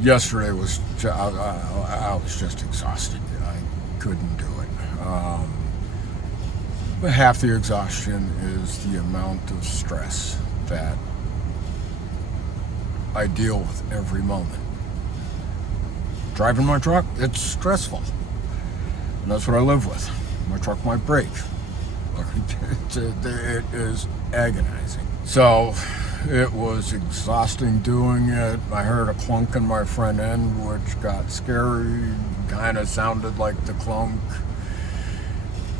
Yesterday was I was just exhausted. I couldn't do it. But half the exhaustion is the amount of stress that I deal with every moment. Driving my truck, it's stressful. And that's what I live with. My truck might break. It is agonizing. So it was exhausting doing it. I heard a clunk in my front end, which got scary. Kind of sounded like the clunk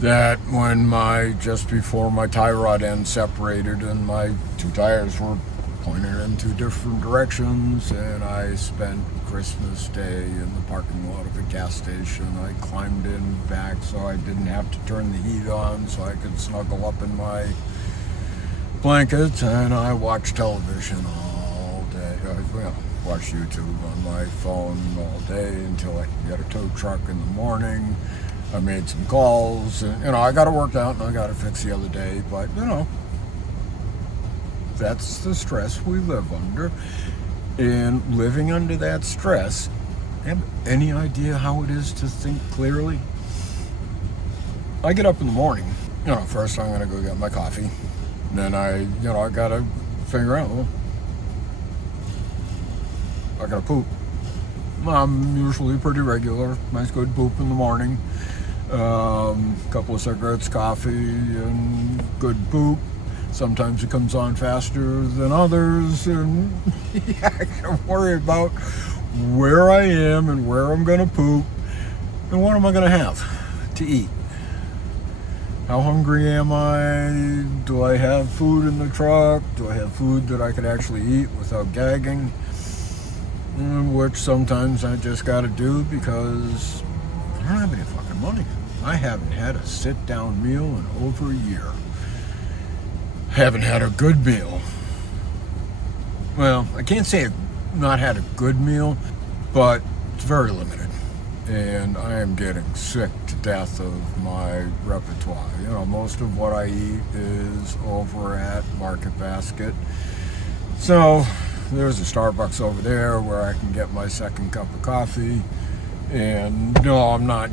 that when just before my tie rod end separated and my two tires were pointed in two different directions, and I spent Christmas Day in the parking lot of a gas station. I climbed in back so I didn't have to turn the heat on, so I could snuggle up in my blankets, and I watched television all day. I watched YouTube on my phone all day until I could get a tow truck in the morning. I made some calls, and I got it worked out, and I got it fixed the other day, but that's the stress we live under. And living under that stress, have any idea how it is to think clearly? I get up in the morning. First I'm gonna go get my coffee. And then I gotta figure out, I gotta poop. I'm usually pretty regular. Nice good poop in the morning. Couple of cigarettes, coffee, and good poop. Sometimes it comes on faster than others, and I gotta worry about where I am and where I'm gonna poop and what am I gonna have to eat. How hungry am I? Do I have food in the truck? Do I have food that I could actually eat without gagging? Which sometimes I just gotta do because I don't have any fucking money. I haven't had a sit-down meal in over a year. Haven't had a good meal. Well, I can't say I've not had a good meal, but it's very limited. And I am getting sick to death of my repertoire. Most of what I eat is over at Market Basket. So there's a Starbucks over there where I can get my second cup of coffee. And no, I'm not,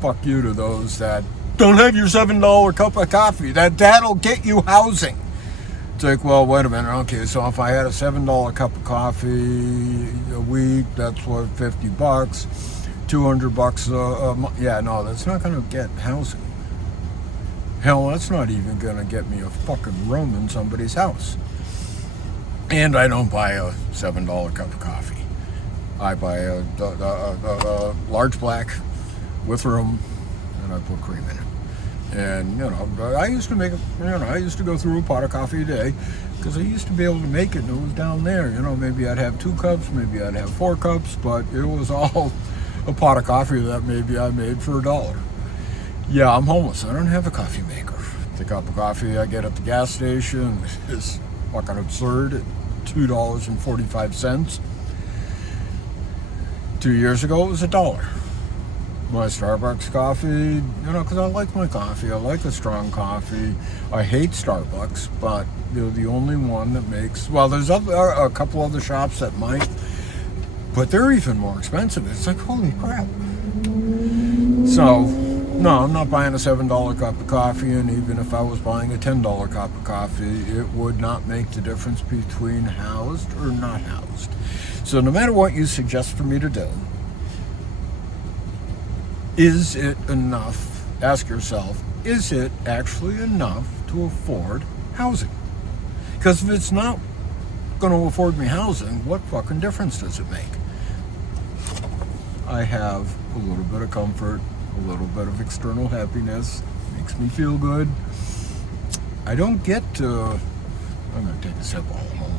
fuck you to those that don't have your $7 cup of coffee. That'll get you housing. It's like, well, wait a minute. Okay, so if I had a $7 cup of coffee a week, that's what, $50, $200 a month. Yeah, no, that's not going to get housing. Hell, that's not even going to get me a fucking room in somebody's house. And I don't buy a $7 cup of coffee. I buy a large black with room, and I put cream in it. And I used to make it. I used to go through a pot of coffee a day because I used to be able to make it, and it was down there. Maybe I'd have 2 cups, maybe I'd have 4 cups, but it was all a pot of coffee that maybe I made for $1. Yeah, I'm homeless. I don't have a coffee maker. The cup of coffee I get at the gas station is fucking absurd at $2.45. 2 years ago, it was $1. My Starbucks coffee, because I like my coffee. I like a strong coffee. I hate Starbucks, but they're the only one that makes. Well, there's a couple other shops that might, but they're even more expensive. It's like, holy crap. So, no, I'm not buying a $7 cup of coffee, and even if I was buying a $10 cup of coffee, it would not make the difference between housed or not housed. So no matter what you suggest for me to do, is it enough? Ask yourself, is it actually enough to afford housing? Because if it's not going to afford me housing, what fucking difference does it make? I have a little bit of comfort, a little bit of external happiness, makes me feel good. I don't get to, I'm going to take a sip all home.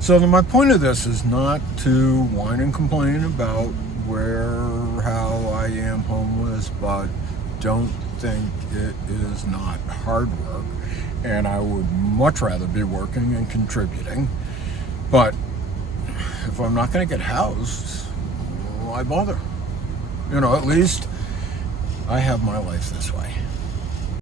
So my point of this is not to whine and complain about how I am homeless, but don't think it is not hard work. And I would much rather be working and contributing. But if I'm not going to get housed, why bother? At least I have my life this way.